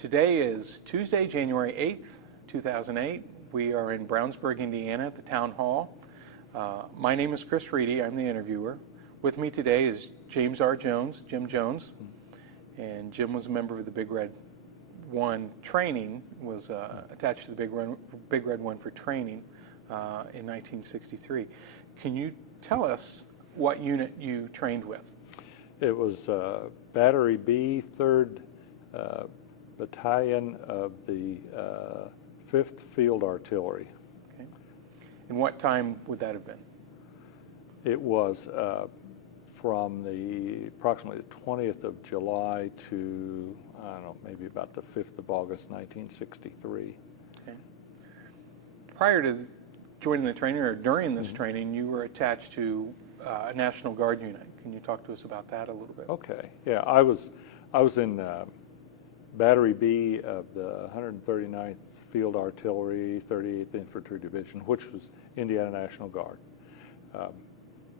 Today is Tuesday, January 8th, 2008. We are in Brownsburg, Indiana at the Town Hall. My name is Chris Reedy. I'm the interviewer. With me today is James R. Jones, Jim Jones. And Jim was a member of the Big Red 1 training, was attached to the Big Red 1 for training in 1963. Can you tell us what unit you trained with? It was Battery B, 3rd Battalion of the 5th Field Artillery. Okay. And what time would that have been? It was from approximately the 20th of July to, I don't know, maybe about the 5th of August, 1963. Okay. Prior to joining the training, or during this training, you were attached to a National Guard unit. Can you talk to us about that a little bit? Okay. Yeah, I was in Battery B of the 139th Field Artillery, 38th Infantry Division, which was Indiana National Guard.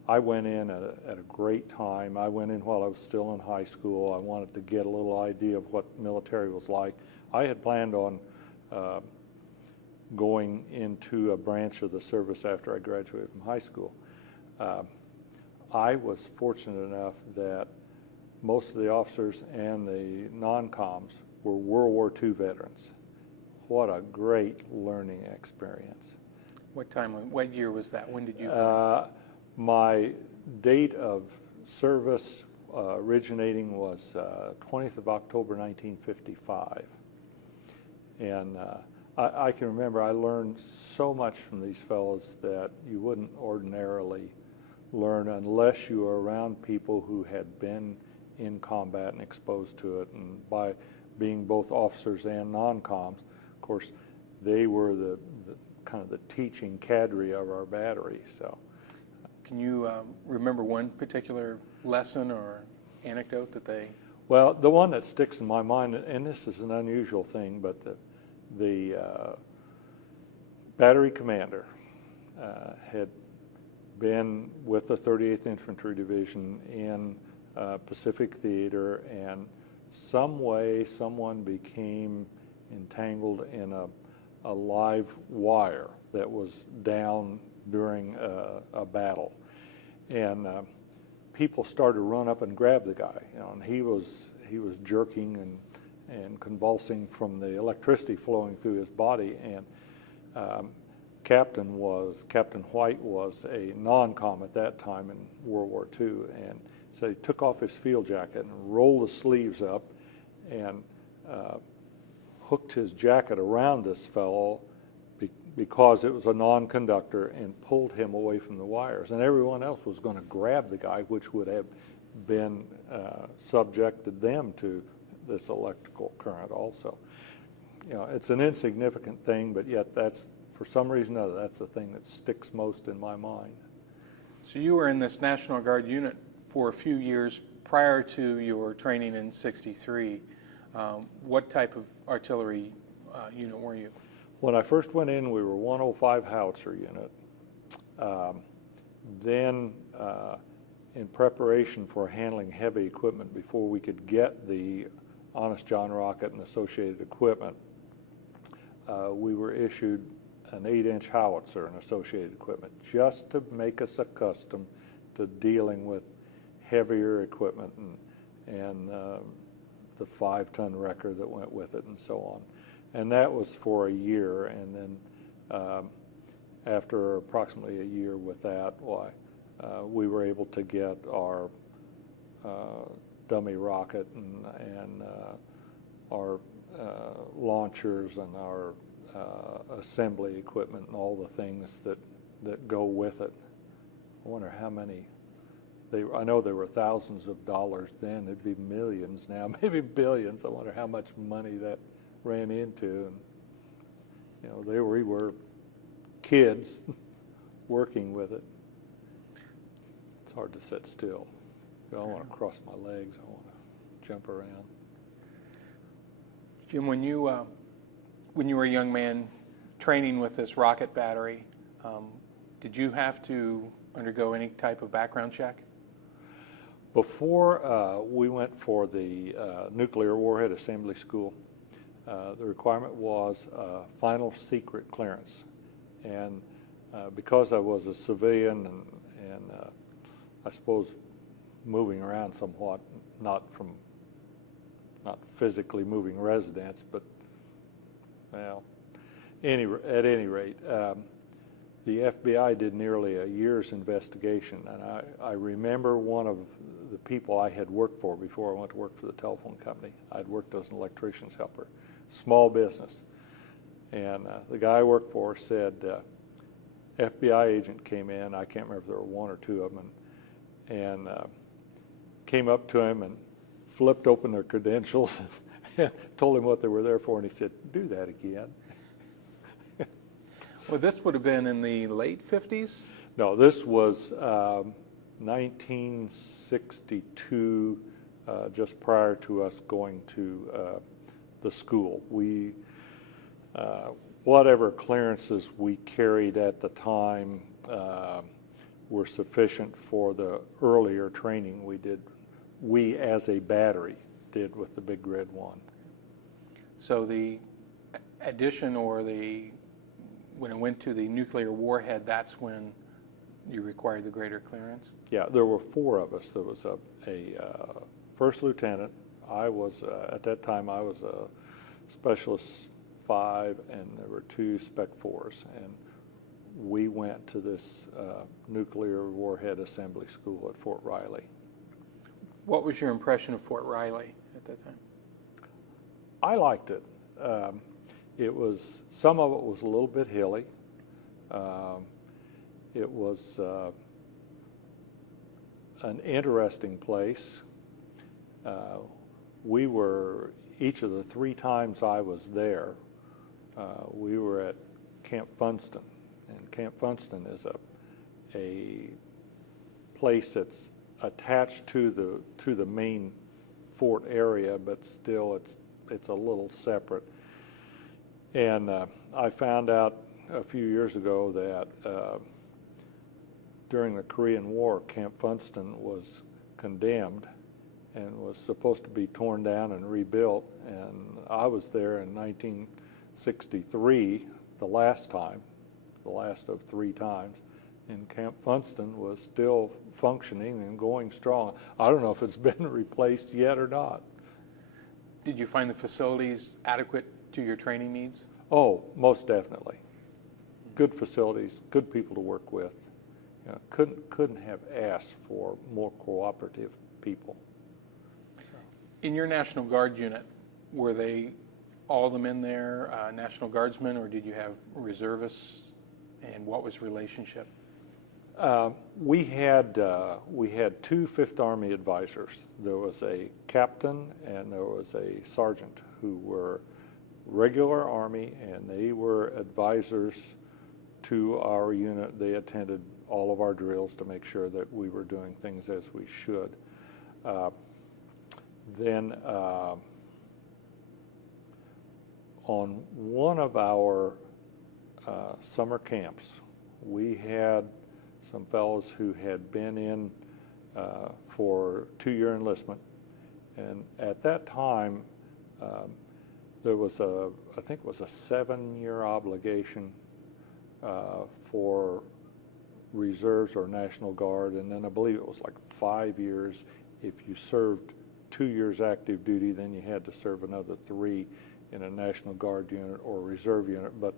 I went in at a great time. I went in while I was still in high school. I wanted to get a little idea of what military was like. I had planned on going into a branch of the service after I graduated from high school. I was fortunate enough that most of the officers and the non-coms were World War II veterans. What a great learning experience. What year was that? When did you? My date of service originating was 20th of October, 1955. And I can remember I learned so much from these fellows that you wouldn't ordinarily learn unless you were around people who had been in combat and exposed to it. And by being both officers and non-coms, of course, they were the kind of the teaching cadre of our battery. So, can you remember one particular lesson or anecdote that they? Well, the one that sticks in my mind, and this is an unusual thing, but the battery commander had been with the 38th Infantry Division in Pacific Theater, and some way someone became entangled in a live wire that was down during a battle. And people started to run up and grab the guy, and he was jerking and convulsing from the electricity flowing through his body. And Captain White was a non-com at that time in World War II, and so he took off his field jacket and rolled the sleeves up and hooked his jacket around this fellow because it was a non-conductor, and pulled him away from the wires. And everyone else was going to grab the guy, which would have been subjected them to this electrical current also. It's an insignificant thing, but yet that's, for some reason or other, that's the thing that sticks most in my mind. So you were in this National Guard unit for a few years prior to your training in '63. What type of artillery unit were you? When I first went in, we were 105 howitzer unit. Then, in preparation for handling heavy equipment before we could get the Honest John rocket and associated equipment, we were issued an 8-inch howitzer and associated equipment, just to make us accustomed to dealing with heavier equipment and the 5-ton wrecker that went with it and so on. And that was for a year, and then after approximately a year with that, we were able to get our dummy rocket and our launchers and our assembly equipment and all the things that go with it. I wonder how many. I know there were thousands of dollars then. It'd be millions now, maybe billions. I wonder how much money that ran into. And there we were, kids working with it. It's hard to sit still. I don't want to cross my legs. I want to jump around. Jim, when you were a young man training with this rocket battery, did you have to undergo any type of background check? Before we went for the nuclear warhead assembly school, the requirement was final secret clearance. And because I was a civilian and I suppose moving around somewhat, not physically moving residents, but, well, at any rate, the FBI did nearly a year's investigation, and I remember one of the people I had worked for before I went to work for the telephone company. I'd worked as an electrician's helper, small business. And the guy I worked for said, FBI agent came in, I can't remember if there were one or two of them, and came up to him and flipped open their credentials and told him what they were there for, and he said, do that again. Well, this would have been in the late 50s? No, this was 1962, just prior to us going to the school. We, whatever clearances we carried at the time were sufficient for the earlier training we as a battery did with the Big Red One. So the addition or when it went to the nuclear warhead, that's when you required the greater clearance? Yeah, there were four of us. There was a first lieutenant. I was, at that time, I was a specialist 5, and there were 2 spec 4s. And we went to this nuclear warhead assembly school at Fort Riley. What was your impression of Fort Riley at that time? I liked it. Some of it was a little bit hilly. It was an interesting place. We were, each of the 3 times I was there, we were at Camp Funston. And Camp Funston is a place that's attached to the main fort area, but still it's a little separate. And I found out a few years ago that during the Korean War, Camp Funston was condemned and was supposed to be torn down and rebuilt. And I was there in 1963, the last of 3 times. And Camp Funston was still functioning and going strong. I don't know if it's been replaced yet or not. Did you find the facilities adequate to your training needs? Oh, most definitely. Good facilities, good people to work with. You know, couldn't have asked for more cooperative people. In your National Guard unit, were they all of them in there National Guardsmen, or did you have reservists? And what was the relationship? We had 2 Fifth Army advisors. There was a captain and there was a sergeant who were regular Army, and they were advisors to our unit. They attended all of our drills to make sure that we were doing things as we should. Then on one of our summer camps, we had some fellows who had been in for 2-year enlistment, and at that time there was I think it was a 7-year obligation for reserves or National Guard, and then I believe it was like 5 years. If you served 2 years active duty, then you had to serve another 3 in a National Guard unit or reserve unit, but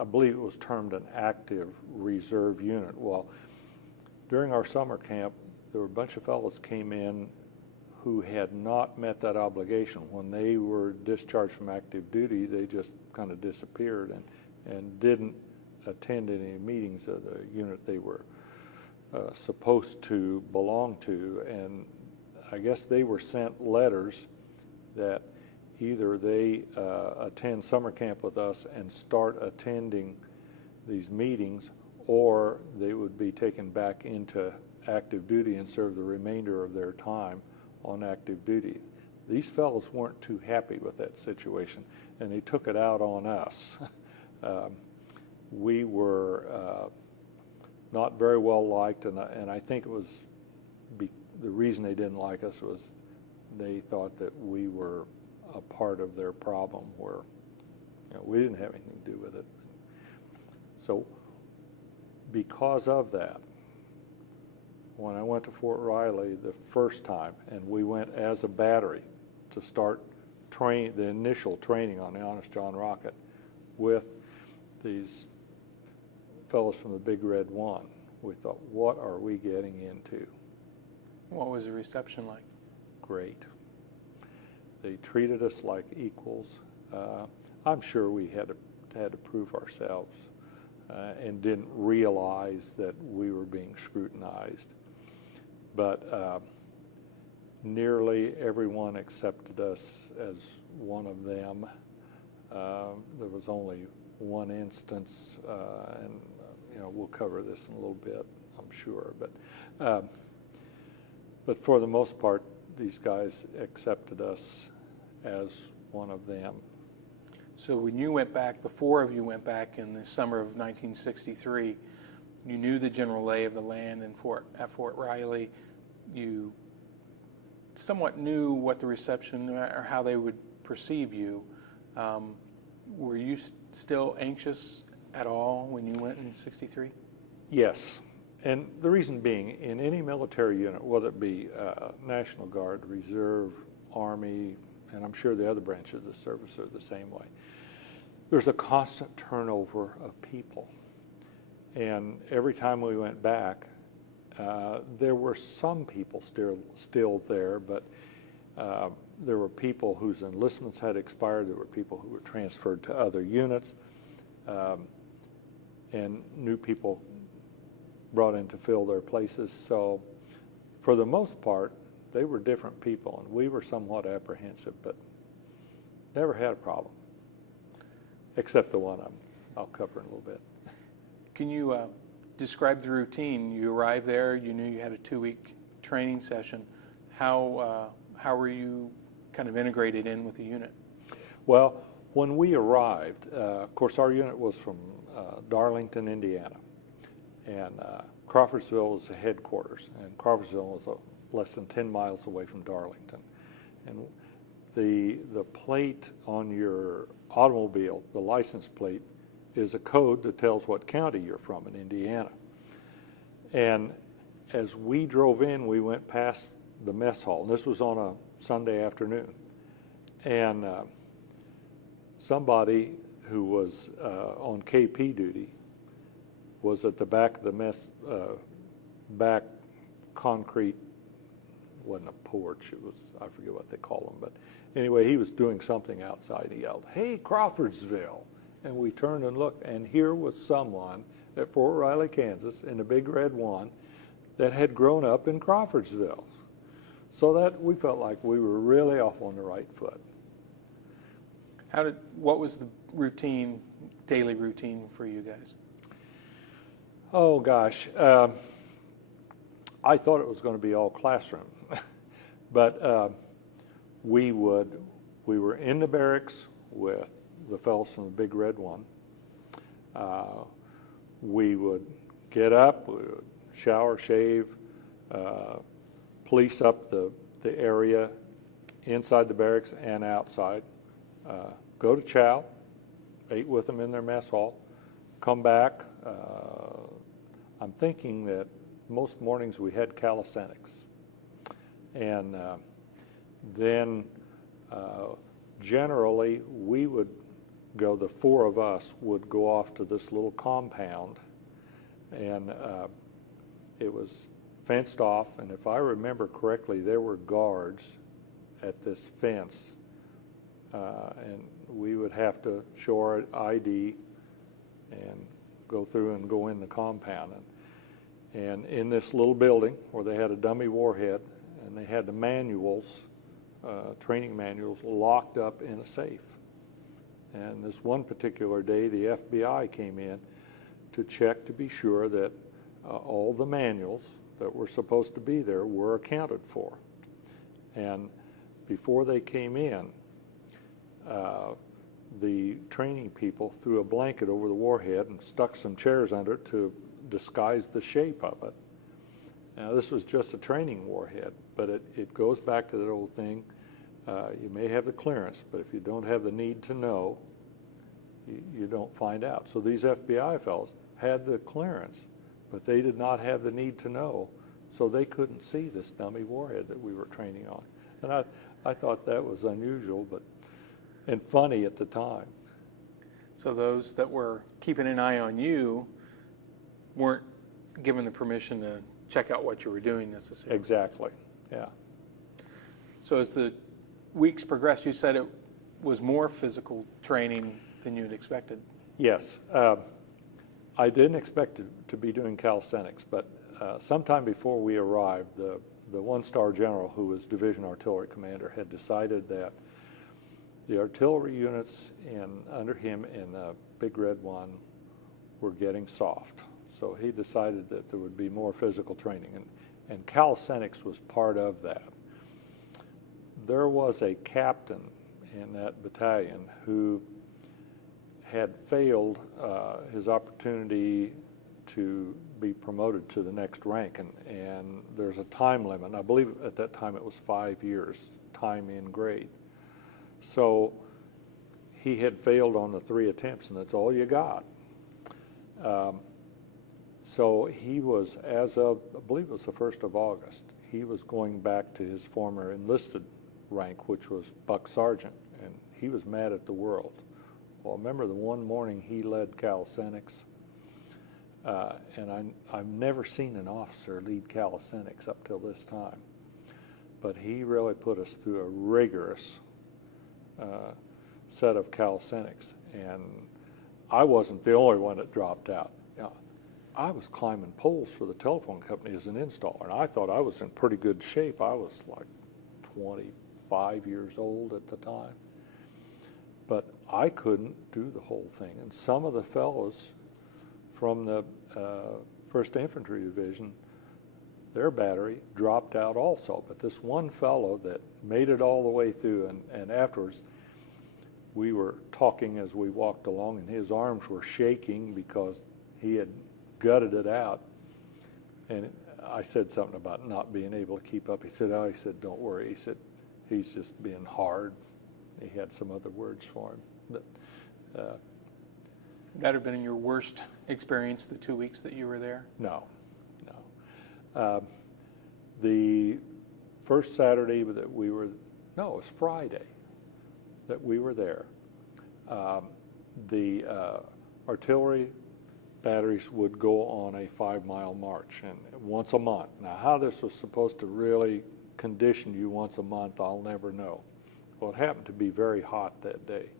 I believe it was termed an active reserve unit. Well, during our summer camp, there were a bunch of fellows came in who had not met that obligation. When they were discharged from active duty, they just kind of disappeared and didn't attend any meetings of the unit they were supposed to belong to. And I guess they were sent letters that either they attend summer camp with us and start attending these meetings, or they would be taken back into active duty and serve the remainder of their time on active duty. These fellows weren't too happy with that situation, and they took it out on us. We were not very well liked, and I think it was the reason they didn't like us was they thought that we were a part of their problem where we didn't have anything to do with it. So because of that, when I went to Fort Riley the first time, and we went as a battery to start the initial training on the Honest John rocket with these fellows from the Big Red One, we thought, what are we getting into? What was the reception like? Great. They treated us like equals. I'm sure we had to prove ourselves and didn't realize that we were being scrutinized. But nearly everyone accepted us as one of them. There was only one instance, and we'll cover this in a little bit, I'm sure. But for the most part, these guys accepted us as one of them. So when you went back, the four of you went back in the summer of 1963, you knew the general lay of the land at Fort Riley. You somewhat knew what the reception or how they would perceive you. Were you still anxious at all when you went in 63? Yes. And the reason being, in any military unit, whether it be National Guard, Reserve, Army, and I'm sure the other branches of the service are the same way, there's a constant turnover of people. And every time we went back, there were some people still there, but there were people whose enlistments had expired. There were people who were transferred to other units, and new people brought in to fill their places. So for the most part, they were different people, and we were somewhat apprehensive, but never had a problem, except the one I'll cover in a little bit. Can you describe the routine? You arrived there, you knew you had a 2-week training session. How were you kind of integrated in with the unit? Well, when we arrived, of course, our unit was from Darlington, Indiana, and Crawfordsville was the headquarters, and Crawfordsville was less than 10 miles away from Darlington. And the plate on your automobile, the license plate, is a code that tells what county you're from in Indiana. And as we drove in, we went past the mess hall, and this was on a Sunday afternoon. And somebody who was on KP duty was at the back of the mess, back concrete, wasn't a porch, it was, I forget what they call them, but anyway, he was doing something outside. He yelled, "Hey, Crawfordsville!" And we turned and looked, and here was someone at Fort Riley, Kansas, in the Big Red One that had grown up in Crawfordsville. So that we felt like we were really off on the right foot. What was the routine, daily routine for you guys? Oh gosh, I thought it was going to be all classroom, but we were in the barracks with the fellows from the Big Red One. We would get up, we would shower, shave, police up the area inside the barracks and outside, go to chow, ate with them in their mess hall, come back. I'm thinking that most mornings we had calisthenics. And then generally we would go, the four of us would go off to this little compound, and it was fenced off, and if I remember correctly, there were guards at this fence, and we would have to show our ID and go through and go in the compound. And in this little building where they had a dummy warhead, and they had the manuals, training manuals, locked up in a safe. And this one particular day, the FBI came in to check to be sure that all the manuals that were supposed to be there were accounted for. And before they came in, the training people threw a blanket over the warhead and stuck some chairs under it to disguise the shape of it. Now, this was just a training warhead, but it goes back to that old thing. You may have the clearance, but if you don't have the need to know, you don't find out. So these FBI fellows had the clearance, but they did not have the need to know, so they couldn't see this dummy warhead that we were training on. And I thought that was unusual, and funny at the time. So those that were keeping an eye on you weren't given the permission to check out what you were doing necessarily. Exactly, yeah. So as the weeks progressed, you said it was more physical training than you had expected. Yes. I didn't expect to be doing calisthenics, but sometime before we arrived, the one-star general, who was division artillery commander, had decided that the artillery units under him in Big Red 1 were getting soft. So he decided that there would be more physical training, and calisthenics was part of that. There was a captain in that battalion who had failed his opportunity to be promoted to the next rank, and there's a time limit. I believe at that time it was 5 years, time in grade. So he had failed on the 3 attempts, and that's all you got. So he was, as of, I believe it was the 1st of August, he was going back to his former enlisted rank, which was buck sergeant, and he was mad at the world. Well, I remember the one morning he led calisthenics, and I've never seen an officer lead calisthenics up till this time, but he really put us through a rigorous set of calisthenics, and I wasn't the only one that dropped out. I was climbing poles for the telephone company as an installer, and I thought I was in pretty good shape. I was like 25 years old at the time. But I couldn't do the whole thing. And some of the fellows from the First Infantry Division, their battery dropped out also. But this one fellow that made it all the way through, and afterwards we were talking as we walked along, and his arms were shaking because he had gutted it out. And I said something about not being able to keep up. He said, "Oh," he said, "don't worry." He said, "He's just being hard." He had some other words for him. But, that had been your worst experience, the 2 weeks that you were there? No. The first Saturday that we were, no, it was Friday that we were there. The artillery batteries would go on a 5-mile march, and once a month. Now, how this was supposed to really condition you once a month, I'll never know. Well, it happened to be very hot that day.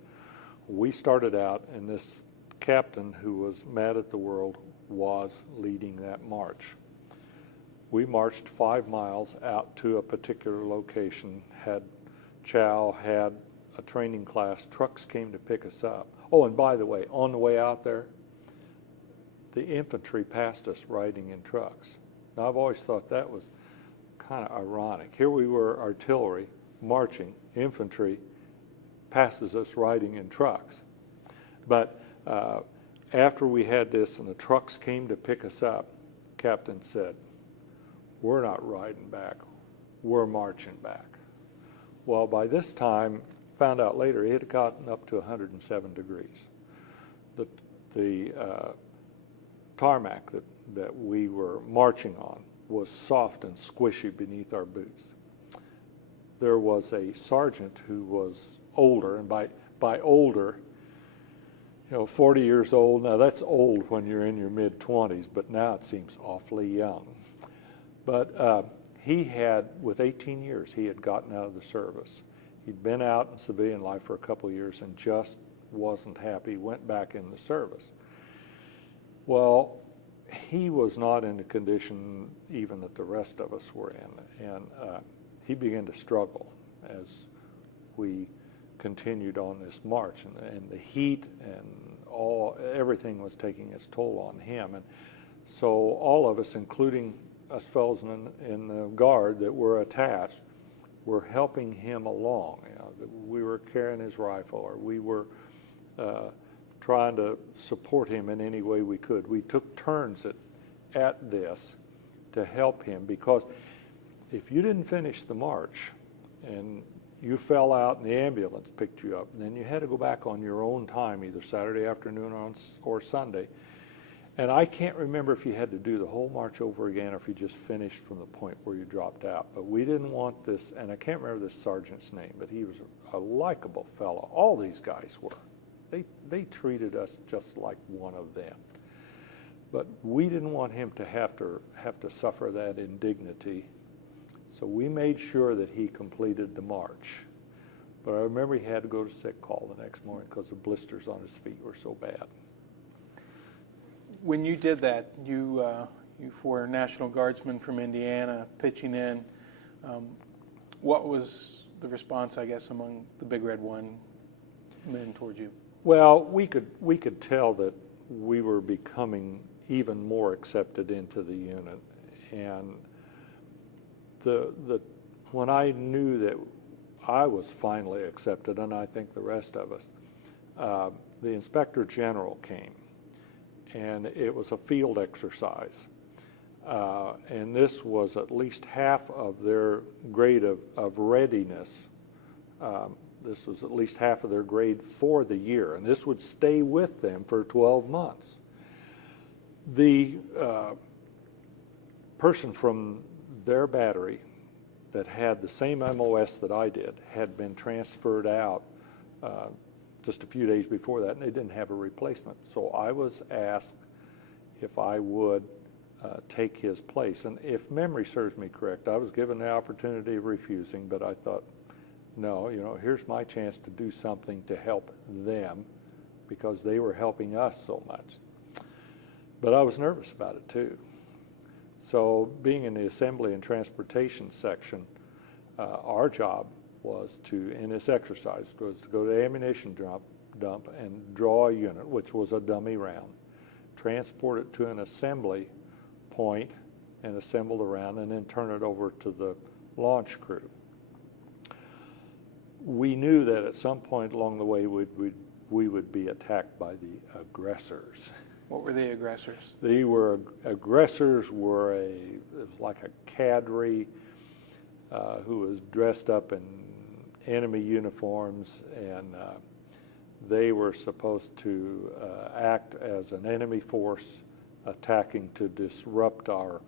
We started out, and this captain, who was mad at the world, was leading that march. We marched 5 miles out to a particular location, had chow, had a training class, trucks came to pick us up. Oh, and by the way, on the way out there, the infantry passed us riding in trucks. Now, I've always thought that was kind of ironic. Here we were, artillery, marching, infantry passes us riding in trucks. But after we had this and the trucks came to pick us up, captain said, "We're not riding back, we're marching back." Well, by this time, found out later, it had gotten up to 107 degrees. The tarmac that we were marching on was soft and squishy beneath our boots. There was a sergeant who was older, and by older, 40 years old. Now that's old when you're in your mid-20s, but now it seems awfully young. But he had, with 18 years, he had gotten out of the service. He'd been out in civilian life for a couple of years and just wasn't happy, went back in the service. Well, he was not in the condition even that the rest of us were in, and he began to struggle as we continued on this march, and the heat and everything was taking its toll on him. And so all of us, including us fellows in the guard that were attached, were helping him along. We were carrying his rifle, or we were trying to support him in any way we could. We took turns at this to help him, because if you didn't finish the march and you fell out and the ambulance picked you up. And then you had to go back on your own time, either Saturday afternoon or Sunday. And I can't remember if you had to do the whole march over again or if you just finished from the point where you dropped out. But we didn't want this, and I can't remember this sergeant's name, but he was a likable fellow. All these guys were. They treated us just like one of them. But we didn't want him to have to suffer that indignity. So we made sure that he completed the march. But I remember he had to go to sick call the next morning because the blisters on his feet were so bad. When you did that, you four National Guardsmen from Indiana pitching in, what was the response, I guess, among the Big Red One men towards you? Well, we could tell that we were becoming even more accepted into the unit, and when I knew that I was finally accepted, and I think the rest of us, the Inspector General came, and it was a field exercise, and this was at least half of their grade of readiness. This was at least half of their grade for the year, and this would stay with them for 12 months. The person from their battery that had the same MOS that I did had been transferred out just a few days before that, and they didn't have a replacement. So I was asked if I would take his place. And if memory serves me correct, I was given the opportunity of refusing, but I thought, no, here's my chance to do something to help them because they were helping us so much. But I was nervous about it too. So being in the assembly and transportation section, our job was in this exercise, was to go to the ammunition dump and draw a unit, which was a dummy round, transport it to an assembly point and assemble the round, and then turn it over to the launch crew. We knew that at some point along the way we would be attacked by the aggressors. What were the aggressors? Aggressors were it was like a cadre who was dressed up in enemy uniforms, and they were supposed to act as an enemy force attacking to disrupt our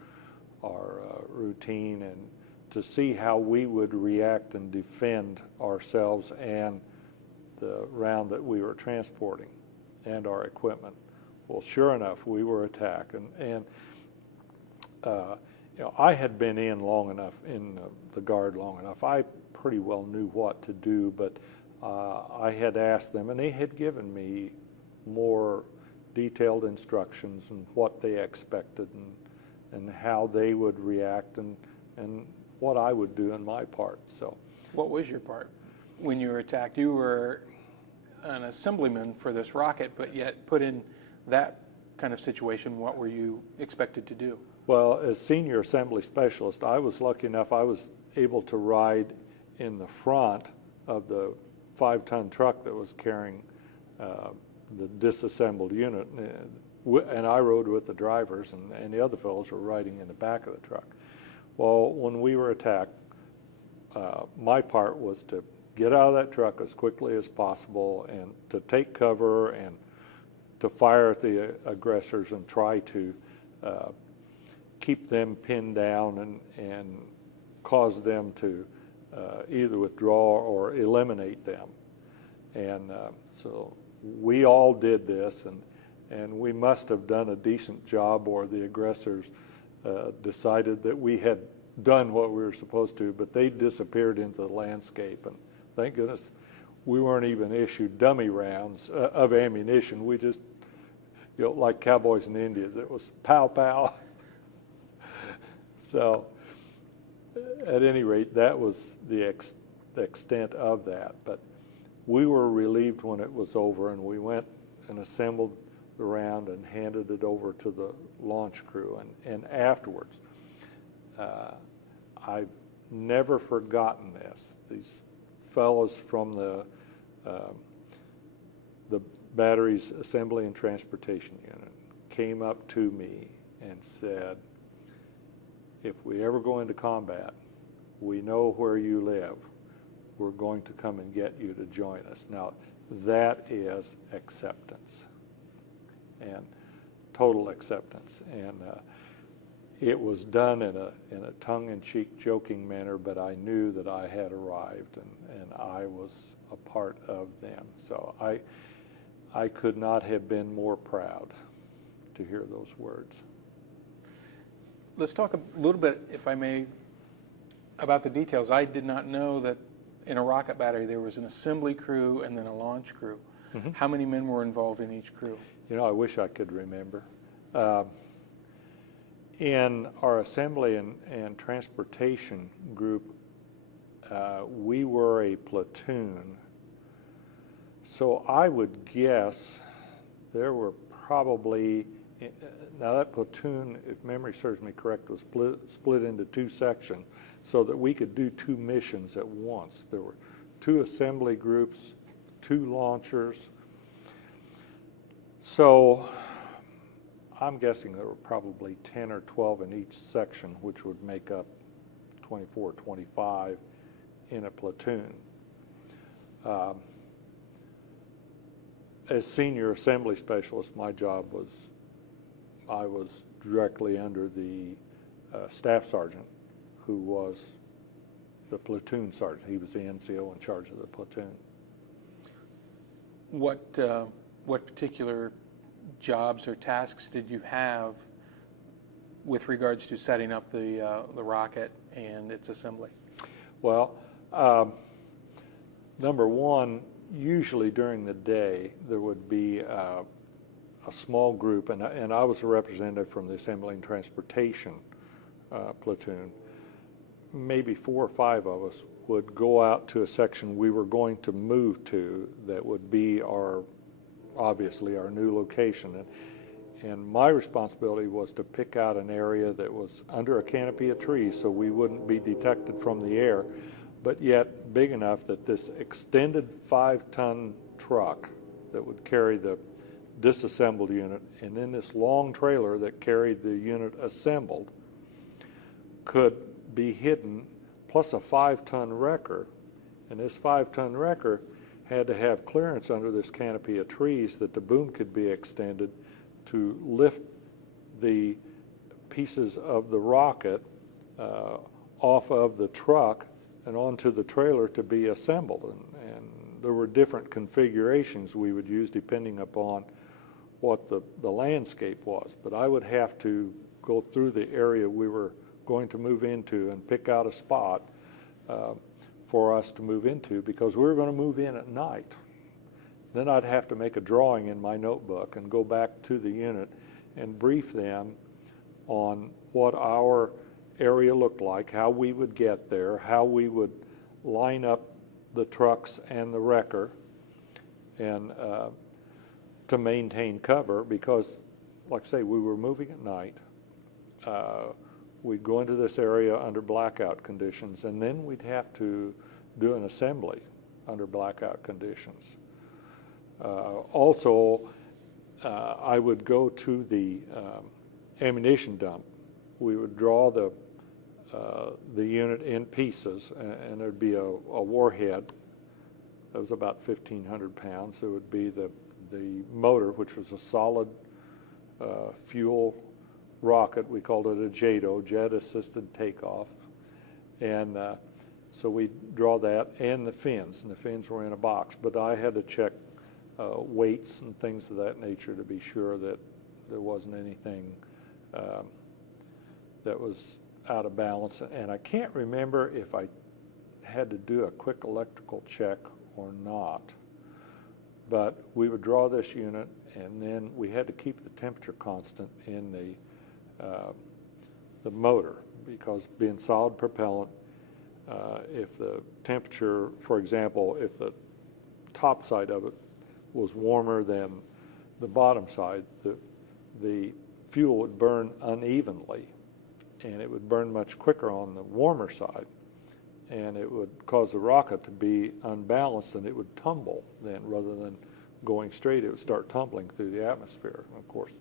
routine and to see how we would react and defend ourselves and the round that we were transporting and our equipment. Well, sure enough, we were attacked, and I had been in long enough, in the Guard long enough. I pretty well knew what to do, but I had asked them, and they had given me more detailed instructions and what they expected and how they would react and what I would do in my part. So, what was your part when you were attacked? You were an assemblyman for this rocket, but yet put in that kind of situation. What were you expected to do? Well, as senior assembly specialist, I was lucky enough I was able to ride in the front of the 5-ton truck that was carrying the disassembled unit, and I rode with the drivers, and the other fellows were riding in the back of the truck. Well, when we were attacked, my part was to get out of that truck as quickly as possible and to take cover and to fire at the aggressors and try to keep them pinned down and cause them to either withdraw or eliminate them. And so we all did this, and we must have done a decent job, or the aggressors decided that we had done what we were supposed to, but they disappeared into the landscape. And thank goodness we weren't even issued dummy rounds of ammunition. We just, like cowboys and Indians, it was pow, pow. So at any rate, that was the extent of that. But we were relieved when it was over, and we went and assembled the round and handed it over to the launch crew. And afterwards, I've never forgotten this. These fellows from the battery's assembly and transportation unit came up to me and said, if we ever go into combat, we know where you live. we're going to come and get you to join us. Now, that is acceptance, and total acceptance. And it was done in a tongue-in-cheek, joking manner, but I knew that I had arrived, and I was a part of them. So I could not have been more proud to hear those words. Let's talk a little bit, if I may, about the details. I did not know that in a rocket battery there was an assembly crew and then a launch crew. Mm-hmm. How many men were involved in each crew? You know, I wish I could remember. In our assembly and transportation group, we were a platoon. So I would guess there were probably, now that platoon, if memory serves me correct, was split into two sections so that we could do two missions at once. There were two assembly groups, two launchers. So I'm guessing there were probably 10 or 12 in each section, which would make up 24, 25 in a platoon. As senior assembly specialist, my job was, I was directly under the staff sergeant, who was the platoon sergeant. He was the NCO in charge of the platoon. What particular jobs or tasks did you have with regards to setting up the rocket and its assembly? Well, number one, usually during the day there would be a small group, and I was a representative from the assembly and transportation platoon. Maybe 4 or 5 of us would go out to a section we were going to move to that would be obviously our new location. And my responsibility was to pick out an area that was under a canopy of trees so we wouldn't be detected from the air, but yet big enough that this extended 5-ton truck that would carry the disassembled unit, and then this long trailer that carried the unit assembled, could be hidden, plus a 5-ton wrecker. And this 5-ton wrecker had to have clearance under this canopy of trees that the boom could be extended to lift the pieces of the rocket off of the truck and onto the trailer to be assembled. And there were different configurations we would use depending upon what the landscape was. But I would have to go through the area we were going to move into and pick out a spot for us to move into, because we were going to move in at night. Then I'd have to make a drawing in my notebook and go back to the unit and brief them on what our area looked like, how we would get there, how we would line up the trucks and the wrecker, and to maintain cover, because, like I say, we were moving at night. We'd go into this area under blackout conditions, and then we'd have to do an assembly under blackout conditions. Also, I would go to the ammunition dump. We would draw the unit in pieces, and there'd be a warhead that was about 1,500 pounds. There would be the motor, which was a solid fuel rocket. We called it a JATO, jet-assisted takeoff. And so we draw that, and the fins were in a box. But I had to check weights and things of that nature to be sure that there wasn't anything that was out of balance. And I can't remember if I had to do a quick electrical check or not. But we would draw this unit, and then we had to keep the temperature constant in the motor, because being solid propellant, if the temperature, for example, if the top side of it was warmer than the bottom side, the fuel would burn unevenly, and it would burn much quicker on the warmer side, and it would cause the rocket to be unbalanced, and it would tumble then. Rather than going straight, it would start tumbling through the atmosphere. And of course,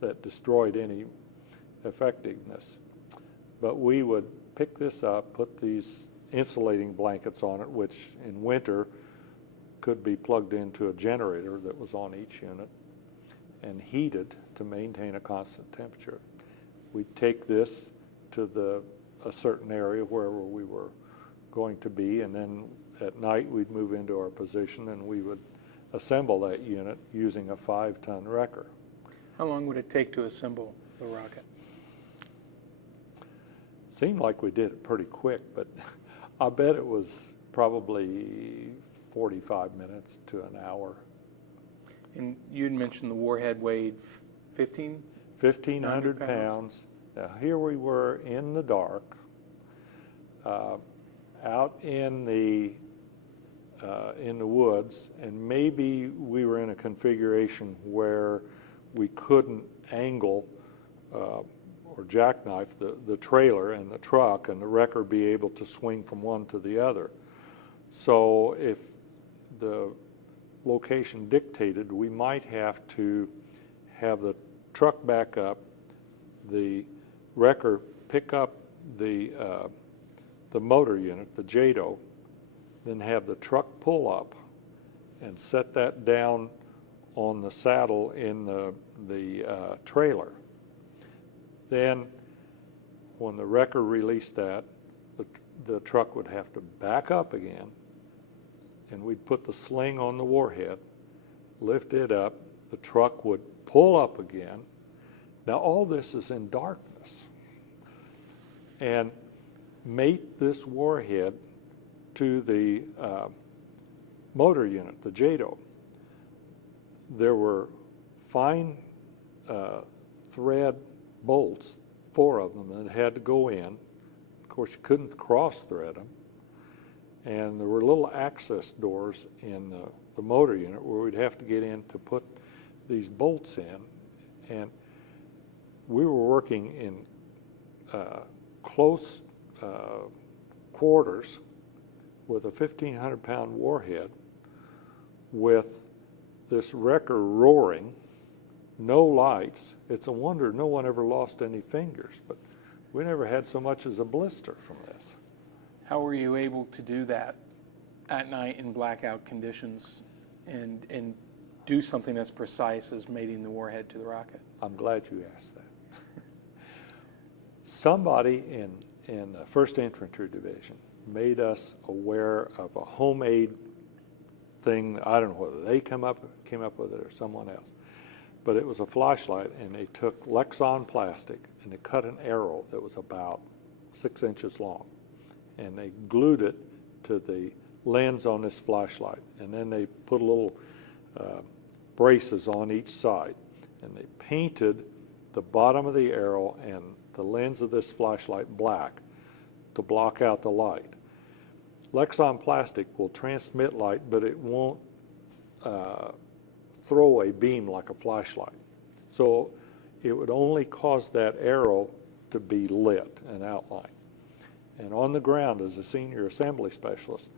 that destroyed any effectiveness. But we would pick this up, put these insulating blankets on it, which in winter could be plugged into a generator that was on each unit and heated to maintain a constant temperature. We'd take this to a certain area wherever we were going to be, and then at night we'd move into our position and we would assemble that unit using a 5-ton wrecker. How long would it take to assemble the rocket? Seemed like we did it pretty quick, but I bet it was probably 45 minutes to an hour. And you'd mentioned the warhead weighed 1,500 pounds. Now here we were in the dark, out in the woods, and maybe we were in a configuration where we couldn't angle or jackknife the trailer and the truck and the wrecker be able to swing from one to the other. So if the location dictated, we might have to have the truck back up, the wrecker pick up the motor unit, the JADO, then have the truck pull up and set that down on the saddle in the trailer. Then when the wrecker released that, the truck would have to back up again, and we'd put the sling on the warhead, lift it up, the truck would pull up again. Now all this is in darkness. And mate this warhead to the motor unit, the JADO. There were fine thread bolts, 4 of them, that had to go in. Of course, you couldn't cross thread them. And there were little access doors in the motor unit where we'd have to get in to put these bolts in. And we were working in close quarters with a 1,500-pound warhead with this wrecker roaring, no lights. It's a wonder no one ever lost any fingers, but we never had so much as a blister from this. How were you able to do that at night in blackout conditions and do something as precise as mating the warhead to the rocket? I'm glad you asked that. Somebody in the First Infantry Division made us aware of a homemade thing. I don't know whether they came up with it or someone else, but it was a flashlight, and they took Lexan plastic and they cut an arrow that was about 6 inches long, and they glued it to the lens on this flashlight, and then they put little braces on each side, and they painted the bottom of the arrow and the lens of this flashlight black to block out the light. Lexan plastic will transmit light, but it won't throw a beam like a flashlight. So it would only cause that arrow to be lit and outlined. And on the ground, as a senior assembly specialist,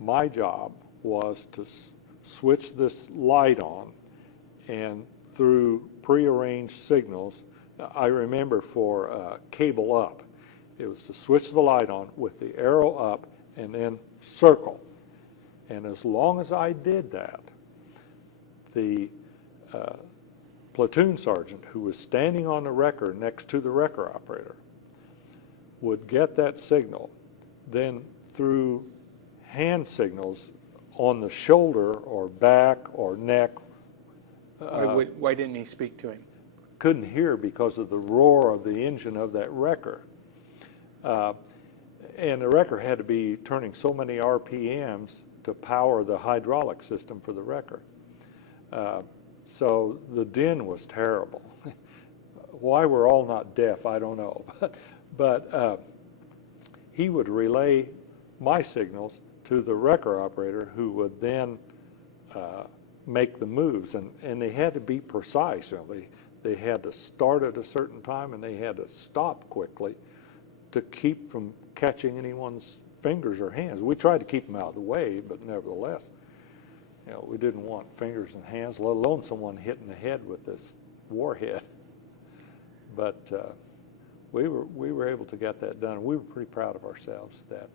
my job was to switch this light on, and through prearranged signals, I remember for cable up, it was to switch the light on with the arrow up and then circle. And as long as I did that, the platoon sergeant who was standing on the wrecker next to the wrecker operator would get that signal. Then through hand signals on the shoulder or back or neck. Why didn't he speak to him? Couldn't hear because of the roar of the engine of that wrecker. And the wrecker had to be turning so many RPMs to power the hydraulic system for the wrecker. So the din was terrible. Why we're all not deaf, I don't know. But he would relay my signals to the wrecker operator, who would then make the moves. And they had to be precise. You know, they had to start at a certain time and they had to stop quickly to keep from catching anyone's fingers or hands. We tried to keep them out of the way, but nevertheless, you know, we didn't want fingers and hands, let alone someone hitting the head with this warhead. But we were able to get that done. We were pretty proud of ourselves that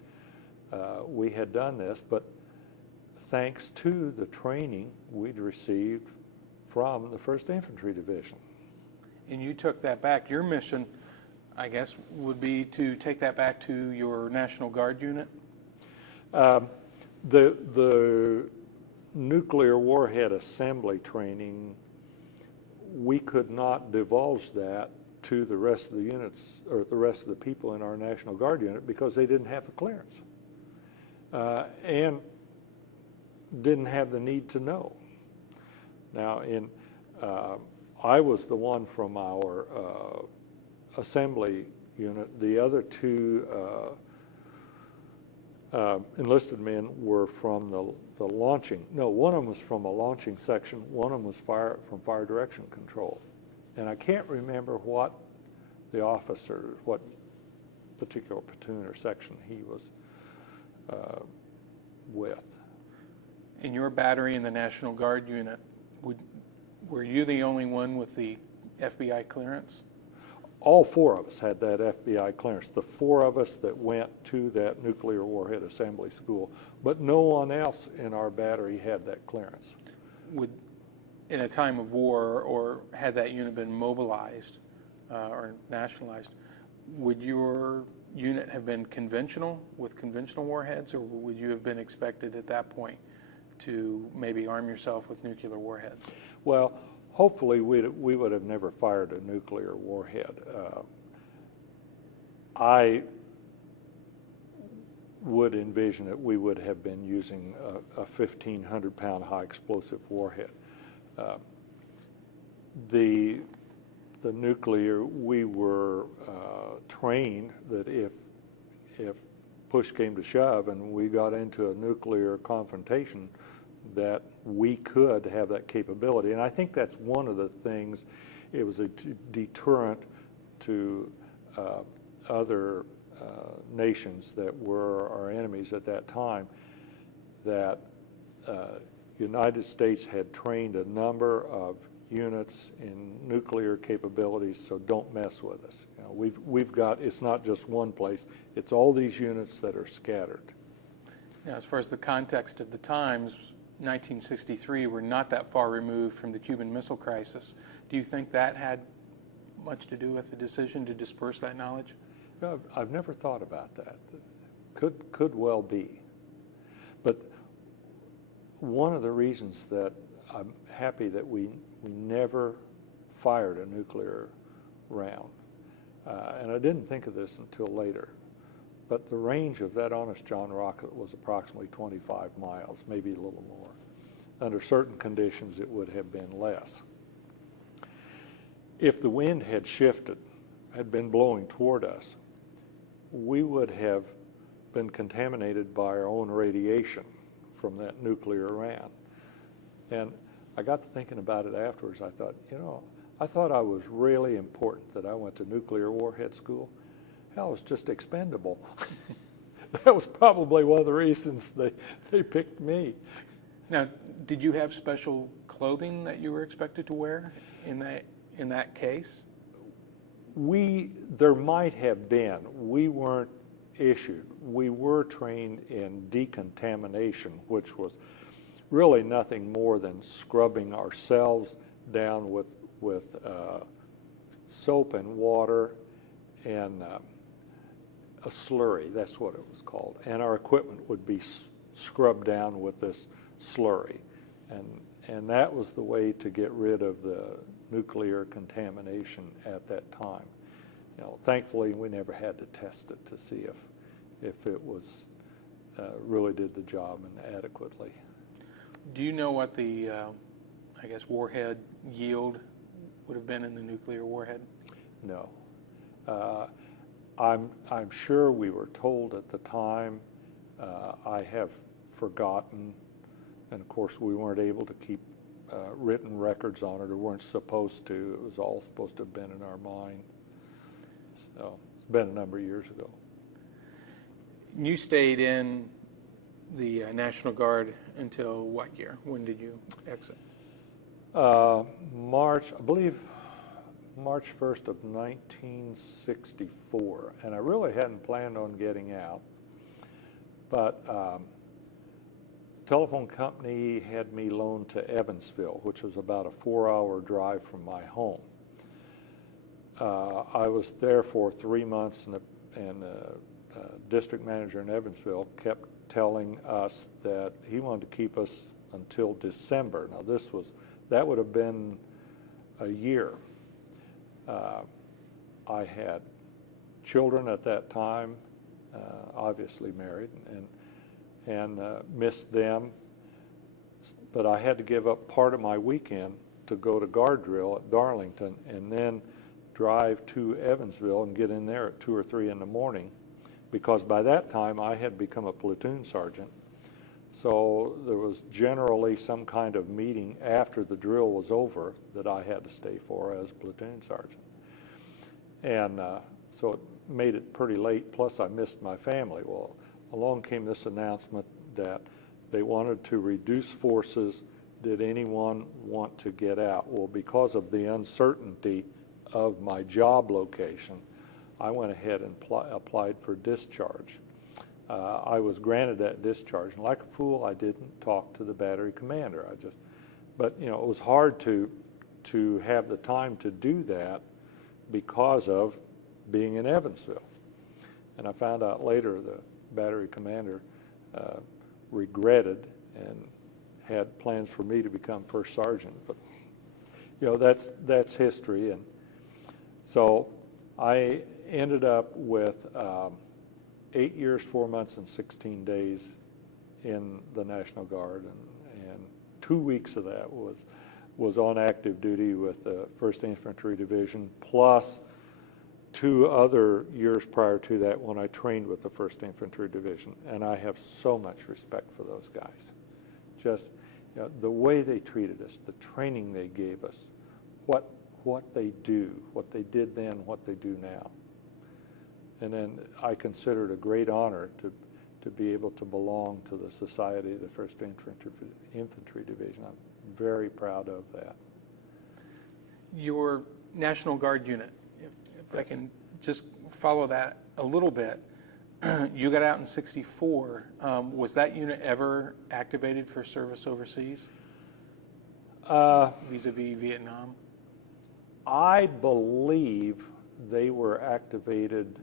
we had done this, but thanks to the training we'd received from the First Infantry Division. And you took that back. Your mission, I guess, would be to take that back to your National Guard unit? The nuclear warhead assembly training, we could not divulge that to the rest of the units or the rest of the people in our National Guard unit because they didn't have the clearance and didn't have the need to know. Now, I was the one from our assembly unit. The other two enlisted men were from the launching. No, one of them was from a launching section. One of them was from fire direction control. And I can't remember what the officer, what particular platoon or section he was with. In your battery in the National Guard unit, were you the only one with the FBI clearance? All four of us had that FBI clearance, the four of us that went to that nuclear warhead assembly school, but no one else in our battery had that clearance. In a time of war, or had that unit been mobilized or nationalized, would your unit have been conventional, with conventional warheads, or would you have been expected at that point to maybe arm yourself with nuclear warheads? Well, hopefully we would have never fired a nuclear warhead. I would envision that we would have been using a 1,500-pound high explosive warhead. The nuclear, we were trained that if push came to shove and we got into a nuclear confrontation, that we could have that capability. And I think that's one of the things, it was a deterrent to other nations that were our enemies at that time, that United States had trained a number of units in nuclear capabilities, so don't mess with us. You know, we've got, it's not just one place, it's all these units that are scattered. Now, as far as the context of the times, 1963, we're not that far removed from the Cuban Missile Crisis. Do you think that had much to do with the decision to disperse that knowledge? No, I've never thought about that. Could well be. But one of the reasons that I'm happy that we never fired a nuclear round, and I didn't think of this until later, but the range of that Honest John rocket was approximately 25 miles, maybe a little more. Under certain conditions, it would have been less. If the wind had shifted, had been blowing toward us, we would have been contaminated by our own radiation from that nuclear round. And I got to thinking about it afterwards. I thought, you know, I thought I was really important that I went to nuclear warhead school. Hell, I was just expendable. That was probably one of the reasons they picked me. Now, did you have special clothing that you were expected to wear in that case? There might have been. We weren't issued. We were trained in decontamination, which was really nothing more than scrubbing ourselves down with soap and water and a slurry. That's what it was called. And our equipment would be scrubbed down with this slurry. And that was the way to get rid of the nuclear contamination at that time. You know, thankfully, we never had to test it to see if it was really did the job and adequately. Do you know what the, I guess, warhead yield would have been in the nuclear warhead? No. I'm sure we were told at the time. I have forgotten, and of course we weren't able to keep written records on it, or weren't supposed to. It was all supposed to have been in our mind. So it's been a number of years ago. You stayed in the National Guard until what year? When did you exit? March, I believe March 1st of 1964, and I really hadn't planned on getting out. But telephone company had me loaned to Evansville, which was about a 4-hour drive from my home. I was there for 3 months, and the district manager in Evansville kept telling us that he wanted to keep us until December. Now that would have been a year. I had children at that time, obviously married, and missed them. But I had to give up part of my weekend to go to guard drill at Darlington, and then drive to Evansville and get in there at 2 or 3 in the morning, because by that time I had become a platoon sergeant. So there was generally some kind of meeting after the drill was over that I had to stay for as platoon sergeant. And so it made it pretty late, plus I missed my family. Well, along came this announcement that they wanted to reduce forces. Did anyone want to get out? Well, because of the uncertainty of my job location, I went ahead and applied for discharge. I was granted that discharge, and like a fool, I didn't talk to the battery commander. But you know, it was hard to have the time to do that because of being in Evansville. And I found out later the battery commander regretted and had plans for me to become first sergeant. But you know, that's history. And so I ended up with 8 years, 4 months, and 16 days in the National Guard, and 2 weeks of that was on active duty with the First Infantry Division, plus 2 other years prior to that when I trained with the First Infantry Division. And I have so much respect for those guys. Just you know, the way they treated us, the training they gave us, what they do, what they did then, what they do now. And then I consider it a great honor to be able to belong to the Society of the First Infantry Division. I'm very proud of that. Your National Guard unit, if Yes. I can just follow that a little bit, you got out in '64. Was that unit ever activated for service overseas, vis-a-vis Vietnam? I believe they were activated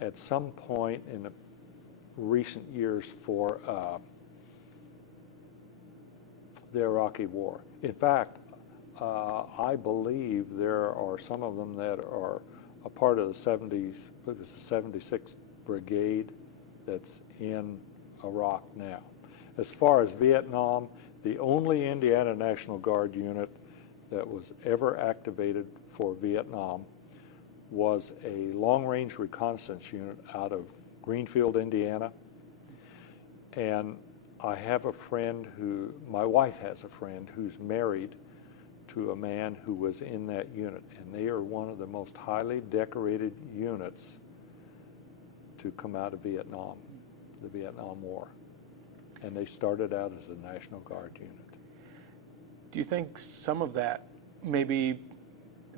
at some point in the recent years for the Iraqi War. In fact, I believe there are some of them that are a part of the 76th Brigade that's in Iraq now. As far as Vietnam, the only Indiana National Guard unit that was ever activated for Vietnam was a long-range reconnaissance unit out of Greenfield, Indiana. And I have a friend my wife has a friend who's married to a man who was in that unit, and they are one of the most highly decorated units to come out of Vietnam, the Vietnam War. And they started out as a National Guard unit. Do you think some of that, maybe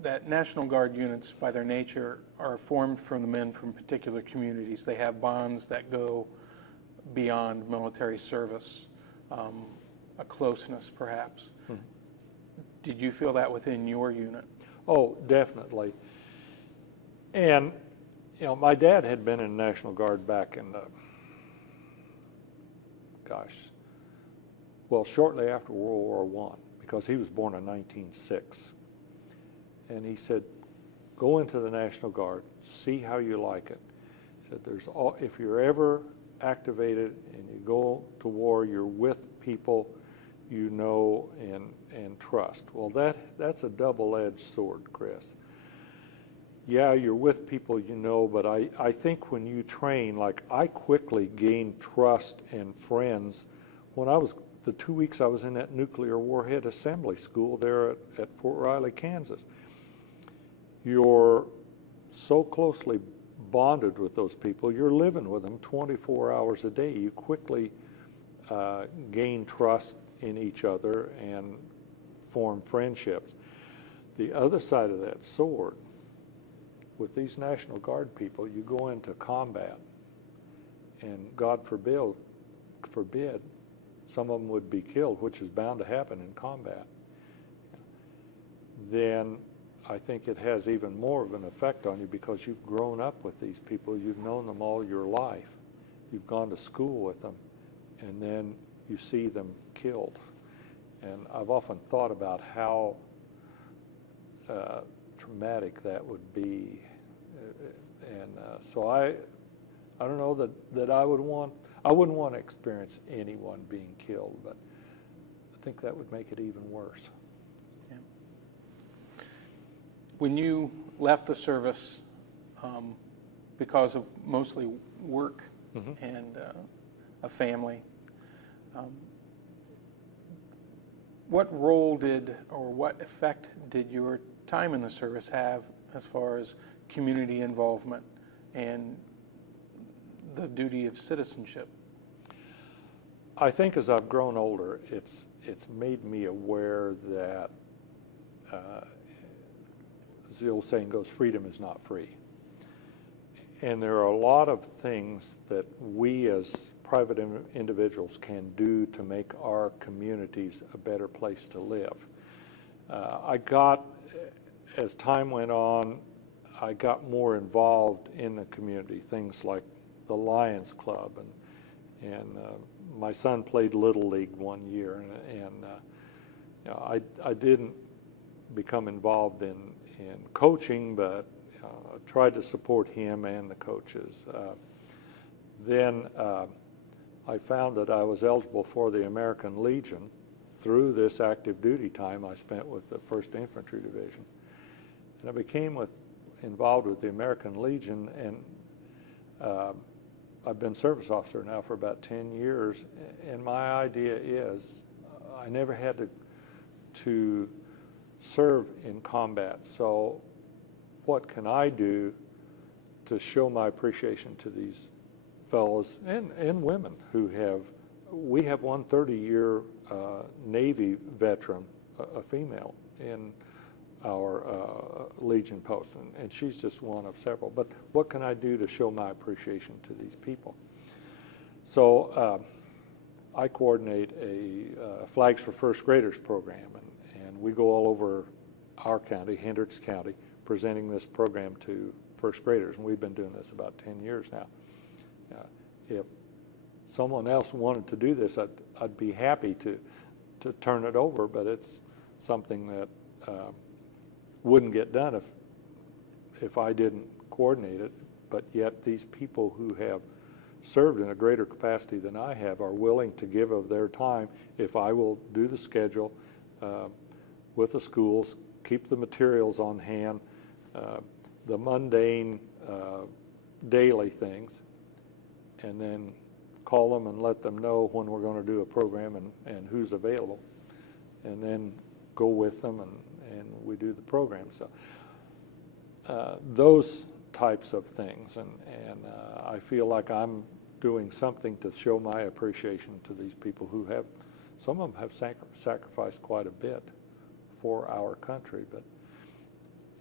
that National Guard units by their nature are formed from the men from particular communities? They have bonds that go beyond military service, a closeness perhaps. Mm-hmm. Did you feel that within your unit? Oh, definitely. And you know, my dad had been in the National Guard back in the, shortly after World War I, because he was born in 1906. And he said, go into the National Guard, see how you like it. He said, if you're ever activated and you go to war, you're with people you know and trust. Well, that's a double-edged sword, Chris. Yeah, you're with people you know, but I think when you train, like I quickly gained trust and friends when the 2 weeks I was in that nuclear warhead assembly school there at Fort Riley, Kansas. You're so closely bonded with those people, you're living with them 24 hours a day. You quickly gain trust in each other and form friendships. The other side of that sword, with these National Guard people, you go into combat and God forbid, some of them would be killed, which is bound to happen in combat, then I think it has even more of an effect on you because you've grown up with these people, you've known them all your life, you've gone to school with them, and then you see them killed. And I've often thought about how traumatic that would be. So I don't know that I wouldn't want to experience anyone being killed, but I think that would make it even worse. Yeah. When you left the service because of mostly work and a family, what role or what effect did your time in the service have as far as community involvement and the duty of citizenship? I think as I've grown older, it's made me aware that, as the old saying goes, freedom is not free. And there are a lot of things that we as private individuals can do to make our communities a better place to live. As time went on, I got more involved in the community, things like the Lions Club, and my son played Little League one year, and I didn't become involved in coaching, but I tried to support him and the coaches. Then I found that I was eligible for the American Legion through this active duty time I spent with the First Infantry Division. And I became involved with the American Legion, and I've been service officer now for about 10 years, and my idea is I never had to serve in combat, so what can I do to show my appreciation to these fellows and women we have one 30-year Navy veteran, a female, in our Legion post, and she's just one of several. But what can I do to show my appreciation to these people? So I coordinate a Flags for First Graders program, and we go all over our county, Hendricks County, presenting this program to first graders, and we've been doing this about 10 years now. If someone else wanted to do this, I'd be happy to turn it over, but it's something that wouldn't get done if I didn't coordinate it. But yet these people who have served in a greater capacity than I have are willing to give of their time if I will do the schedule with the schools, keep the materials on hand, the mundane daily things, and then call them and let them know when we're going to do a program and who's available, and then go with them and we do the program. So those types of things, and I feel like I'm doing something to show my appreciation to these people who have, some of them have sacrificed quite a bit for our country, but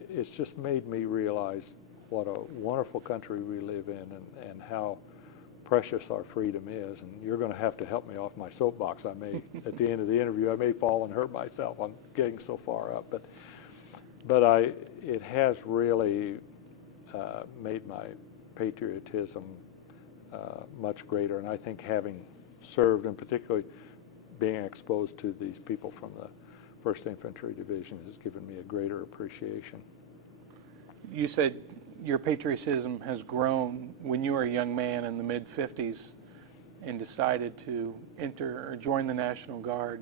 it's just made me realize what a wonderful country we live in and how precious our freedom is. And you're going to have to help me off my soapbox. I may, at the end of the interview, I may fall and hurt myself. I'm getting so far up, but it has really made my patriotism much greater. And I think having served, and particularly being exposed to these people from the First Infantry Division, has given me a greater appreciation. You said your patriotism has grown when you were a young man in the mid-50s and decided to enter or join the National Guard.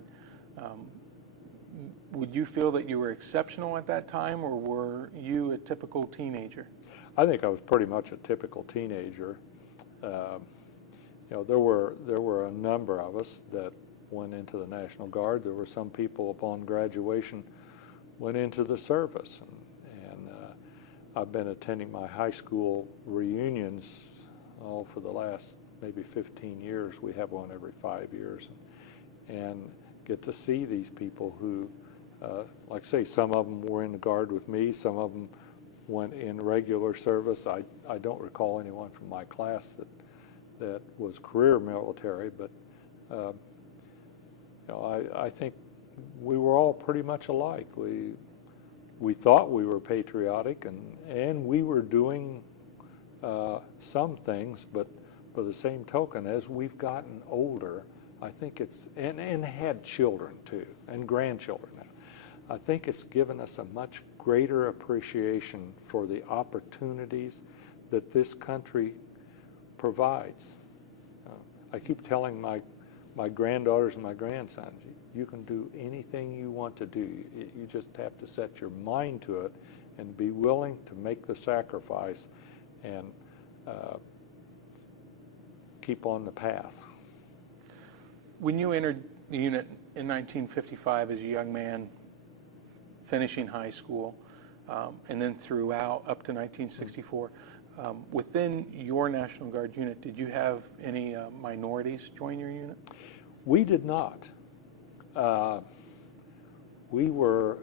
Would you feel that you were exceptional at that time, or were you a typical teenager? I think I was pretty much a typical teenager. There were a number of us that went into the National Guard. There were some people upon graduation went into the service, and I've been attending my high school reunions for the last maybe 15 years. We have one every 5 years, and get to see these people who, like I say, some of them were in the Guard with me, some of them went in regular service. I don't recall anyone from my class that was career military, but I think we were all pretty much alike. We thought we were patriotic, and we were doing some things, but by the same token, as we've gotten older, I think and had children too, and grandchildren now, I think it's given us a much greater appreciation for the opportunities that this country provides. I keep telling my granddaughters and my grandsons, you can do anything you want to do. You just have to set your mind to it and be willing to make the sacrifice and keep on the path. When you entered the unit in 1955 as a young man, finishing high school, and then throughout up to 1964, within your National Guard unit, did you have any minorities join your unit? We did not. We were,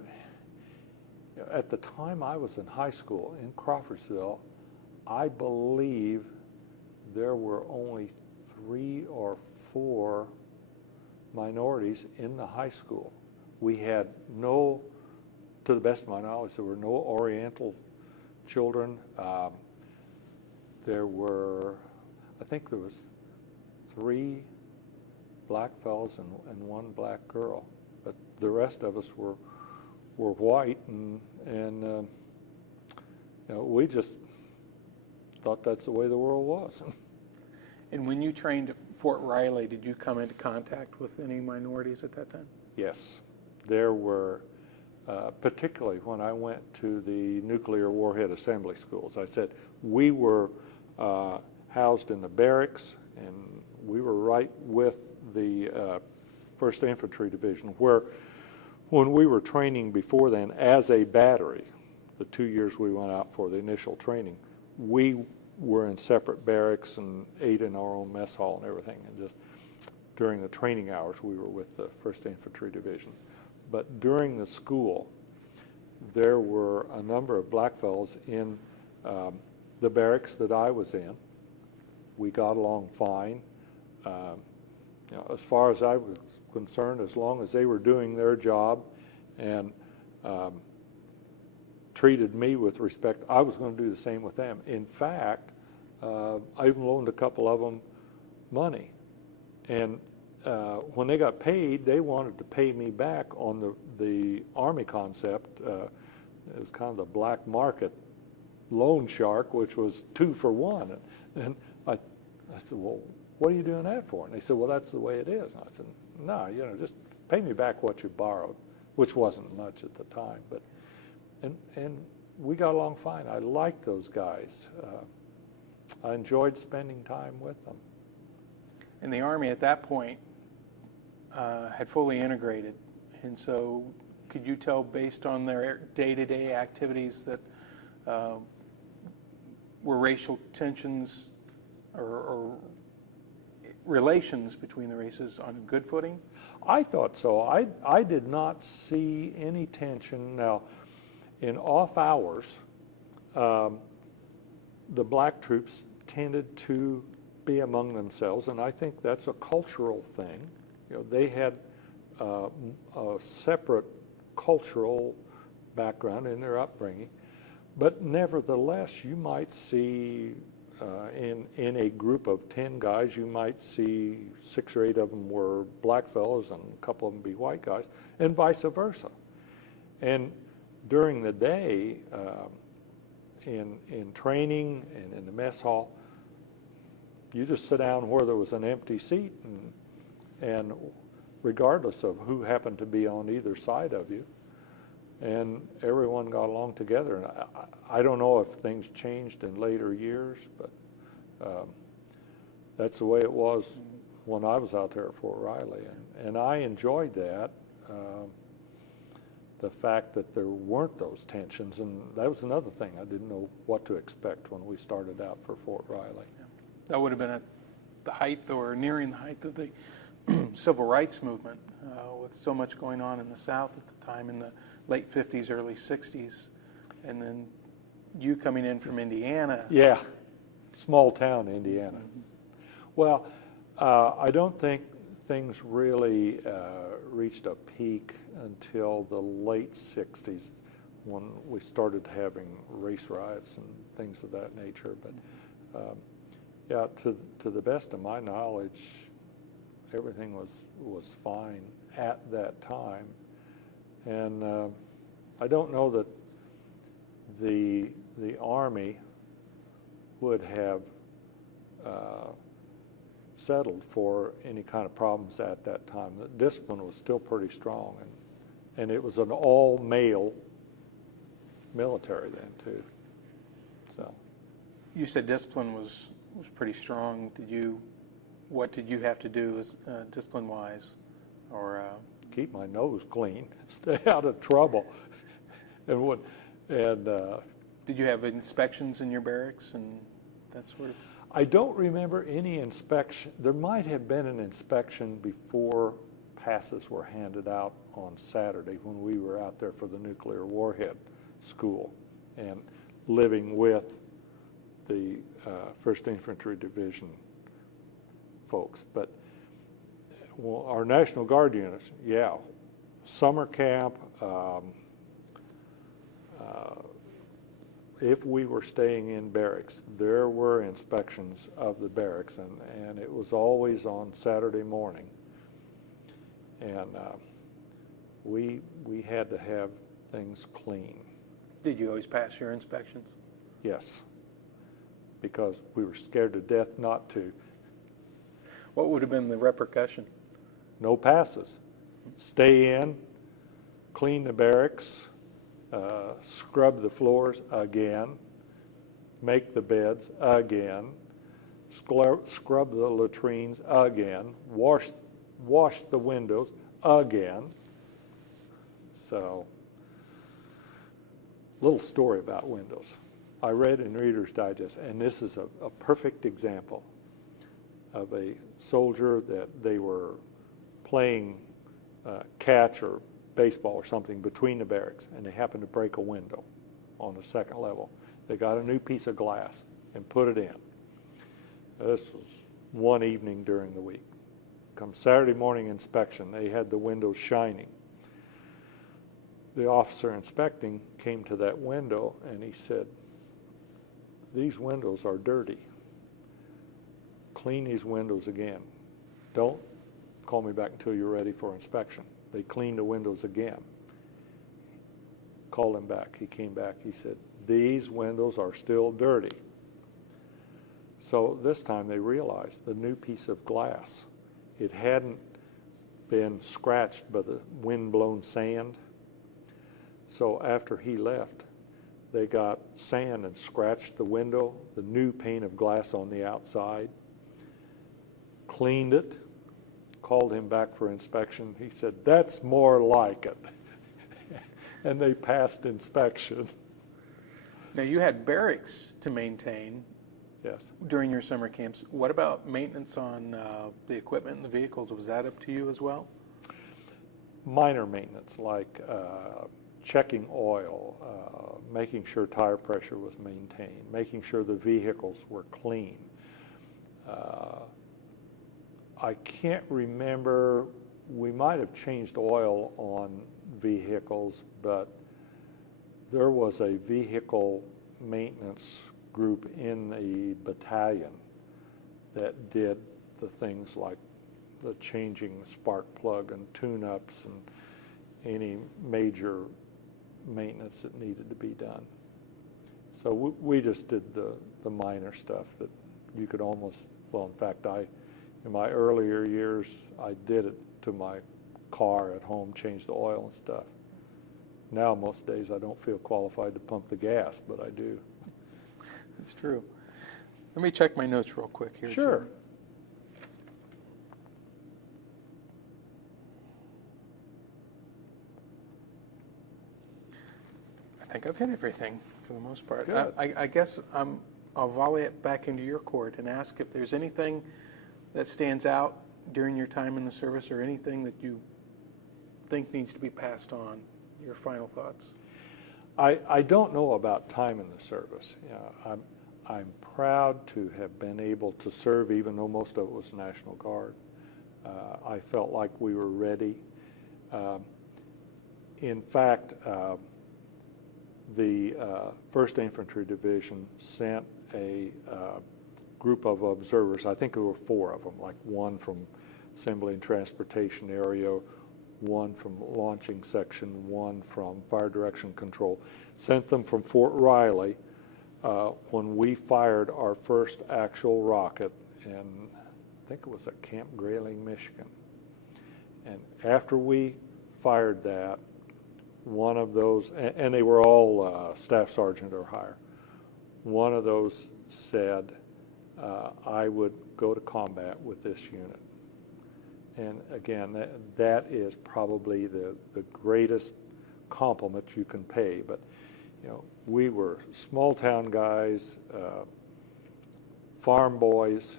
at the time I was in high school in Crawfordsville, I believe there were only 3 or 4 minorities in the high school. We had no, to the best of my knowledge, there were no Oriental children. There were, I think there was 3 black fellows and 1 black girl, but the rest of us were white, and we just thought that's the way the world was. And when you trained at Fort Riley, did you come into contact with any minorities at that time? Yes, there were, particularly when I went to the nuclear warhead assembly schools. I said we were housed in the barracks, and we were right with the First Infantry Division, where when we were training before then as a battery, the 2 years we went out for the initial training, we were in separate barracks and ate in our own mess hall and everything, and just during the training hours we were with the First Infantry Division. But during the school, there were a number of black fellows in the barracks that I was in. We got along fine. As far as I was concerned, as long as they were doing their job and treated me with respect, I was going to do the same with them. In fact, I even loaned a couple of them money. And when they got paid, they wanted to pay me back on the Army concept. It was kind of the black market loan shark, which was 2 for 1. And I said, well, what are you doing that for? And they said, well, that's the way it is. And I said, no, just pay me back what you borrowed, which wasn't much at the time. But and we got along fine. I liked those guys. I enjoyed spending time with them. And the Army at that point had fully integrated. And so could you tell, based on their day-to-day activities, that were racial tensions or relations between the races on a good footing? I thought so. I did not see any tension. Now, in off hours, the black troops tended to be among themselves, and I think that's a cultural thing. They had a separate cultural background in their upbringing, but nevertheless, you might see in a group of 10 guys, you might see 6 or 8 of them were black fellows and a couple of them be white guys, and vice versa. And during the day, in training and in the mess hall, you just sit down where there was an empty seat, and regardless of who happened to be on either side of you, and everyone got along together. And I don't know if things changed in later years, but that's the way it was when I was out there at Fort Riley, and I enjoyed that. The fact that there weren't those tensions, and that was another thing. I didn't know what to expect when we started out for Fort Riley. Yeah. That would have been at the height or nearing the height of the civil rights movement, with so much going on in the South at the time in the late 50s, early 60s, and then you coming in from Indiana. Yeah, small town Indiana. Well, I don't think things really reached a peak until the late 60s when we started having race riots and things of that nature. But yeah, to the best of my knowledge, everything was fine at that time. And I don't know that the Army would have settled for any kind of problems at that time. The discipline was still pretty strong, and it was an all-male military then too. So You said discipline was pretty strong. What did you have to do as discipline-wise, or? Keep my nose clean, stay out of trouble, and Did you have inspections in your barracks and that sort of? I don't remember any inspection. There might have been an inspection before passes were handed out on Saturday when we were out there for the nuclear warhead school and living with the First Infantry Division folks. But well, our National Guard units, yeah, summer camp, if we were staying in barracks, there were inspections of the barracks, and it was always on Saturday morning. And we had to have things clean. Did you always pass your inspections? Yes, because we were scared to death not to. What would have been the repercussion? No passes. Stay in, clean the barracks, scrub the floors again, make the beds again, scrub the latrines again, wash the windows again. So, little story about windows. I read in Reader's Digest, and this is a perfect example of a soldier that they were playing catch or baseball or something between the barracks, and they happened to break a window on the second level. They got a new piece of glass and put it in. This was one evening during the week. Come Saturday morning inspection, they had the windows shining. The officer inspecting came to that window and he said, "These windows are dirty. Clean these windows again. Don't call me back until you're ready for inspection." They cleaned the windows again. Called him back. He came back. He said, "These windows are still dirty." So this time they realized the new piece of glass, it hadn't been scratched by the wind-blown sand. So after he left, they got sand and scratched the window, the new pane of glass on the outside, cleaned it, called him back for inspection. He said, "That's more like it." And they passed inspection. Now, you had barracks to maintain. Yes. During your summer camps. What about maintenance on the equipment and the vehicles? Was that up to you as well? Minor maintenance, like checking oil, making sure tire pressure was maintained, making sure the vehicles were clean. I can't remember, we might have changed oil on vehicles, but there was a vehicle maintenance group in the battalion that did the things like the changing spark plug and tune-ups and any major maintenance that needed to be done. So we just did the minor stuff that you could almost, well, in fact, in my earlier years, I did it to my car at home, changed the oil and stuff. Now, most days, I don't feel qualified to pump the gas, but I do. That's true. Let me check my notes real quick here. Sure. Jim. I think I've hit everything for the most part. Good. I guess I'll volley it back into your court and ask if there's anything that stands out during your time in the service or anything that you think needs to be passed on. Your final thoughts. I don't know about time in the service. I'm proud to have been able to serve, even though most of it was National Guard. I felt like we were ready. In fact, the First Infantry Division sent a group of observers. I think there were 4 of them, like one from Assembly and Transportation area, one from Launching Section, one from Fire Direction Control. Sent them from Fort Riley when we fired our first actual rocket in, I think it was at Camp Grayling, Michigan. And after we fired that, one of those, and they were all staff sergeant or higher, one of those said, I would go to combat with this unit. And again, that is probably the greatest compliment you can pay. But you know, we were small town guys, farm boys,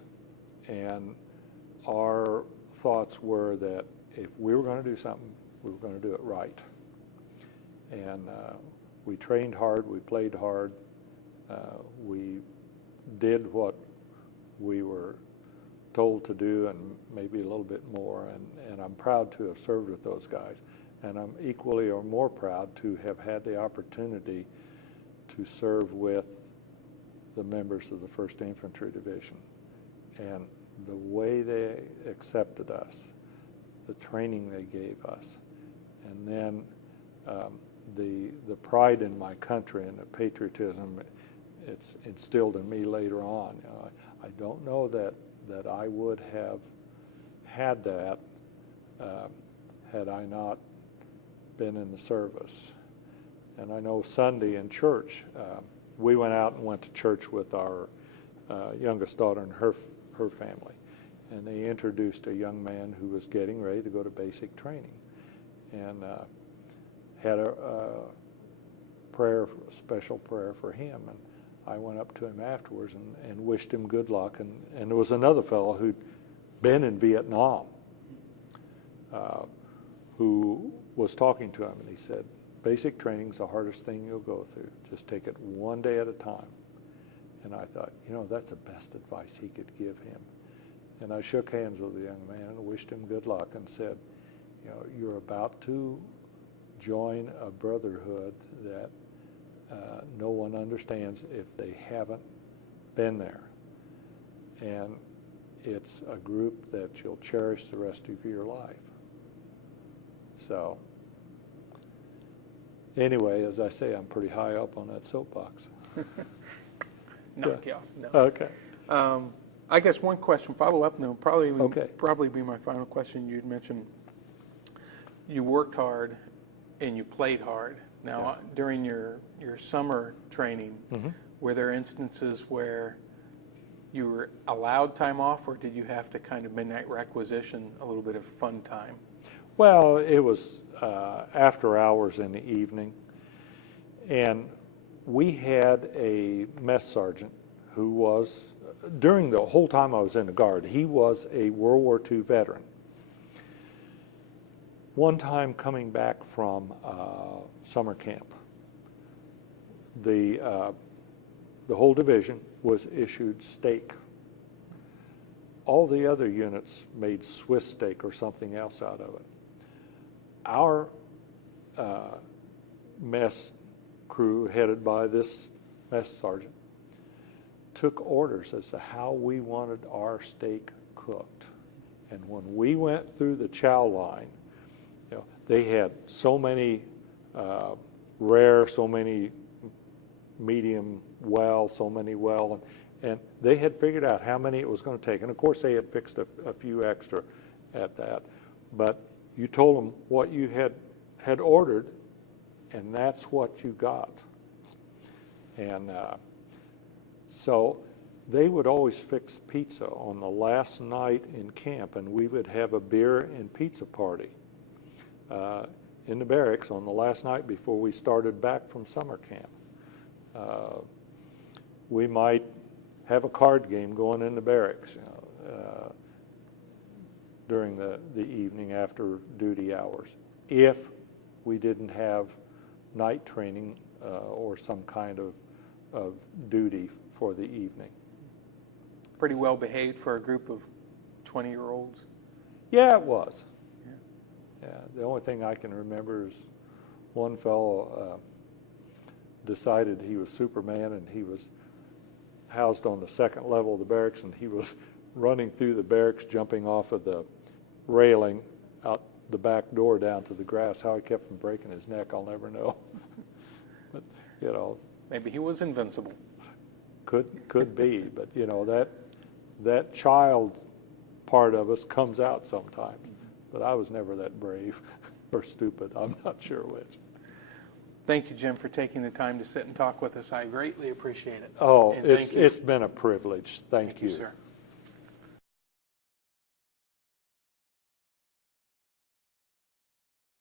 and our thoughts were that if we were going to do something, we were going to do it right. And we trained hard, we played hard, we did what we were told to do and maybe a little bit more, and I'm proud to have served with those guys. And I'm equally or more proud to have had the opportunity to serve with the members of the First Infantry Division. And the way they accepted us, the training they gave us, and then the pride in my country and the patriotism it's instilled in me later on. You know, I don't know that I would have had that had I not been in the service. And I know Sunday in church, we went out and went to church with our youngest daughter and her family. And they introduced a young man who was getting ready to go to basic training, and had a special prayer for him. And I went up to him afterwards and wished him good luck. And there was another fellow who'd been in Vietnam who was talking to him, and he said, basic training's the hardest thing you'll go through. Just take it one day at a time. And I thought, you know, that's the best advice he could give him. And I shook hands with the young man and wished him good luck and said, you know, you're about to join a brotherhood that no one understands if they haven't been there. And it's a group that you'll cherish the rest of your life. So anyway, as I say, I'm pretty high up on that soapbox. Knock you off. No. Okay. I guess one question, follow up, and it'll Okay. probably be my final question. You'd mentioned you worked hard and you played hard. Now, during your summer training, were there instances where you were allowed time off, or did you have to kind of midnight requisition a little bit of fun time? Well, it was after hours in the evening, and we had a mess sergeant who was, during the whole time I was in the Guard, he was a World War II veteran. One time coming back from summer camp, the whole division was issued steak. All the other units made Swiss steak or something else out of it. Our mess crew, headed by this mess sergeant, took orders as to how we wanted our steak cooked. And when we went through the chow line, you know, they had so many rare, so many medium well, so many well, and they had figured out how many it was going to take. And of course they had fixed a few extra at that. But you told them what you had ordered, and that's what you got. And so they would always fix pizza on the last night in camp, and we would have a beer and pizza party in the barracks on the last night before we started back from summer camp. We might have a card game going in the barracks, you know, during the evening after duty hours, if we didn't have night training or some kind of of duty for the evening. Pretty well behaved for a group of 20-year-olds. Yeah, it was. Yeah. Yeah, the only thing I can remember is one fellow decided he was Superman, and he was housed on the second level of the barracks, and he was running through the barracks, jumping off of the railing out the back door down to the grass. How he kept from breaking his neck, I'll never know. But, you know, Maybe he was invincible. could be, but you know, that child part of us comes out sometimes. But I was never that brave or stupid. I'm not sure which. Thank you, Jim, for taking the time to sit and talk with us. I greatly appreciate it. Oh, And thank you. it's been a privilege. Thank You, you. sir.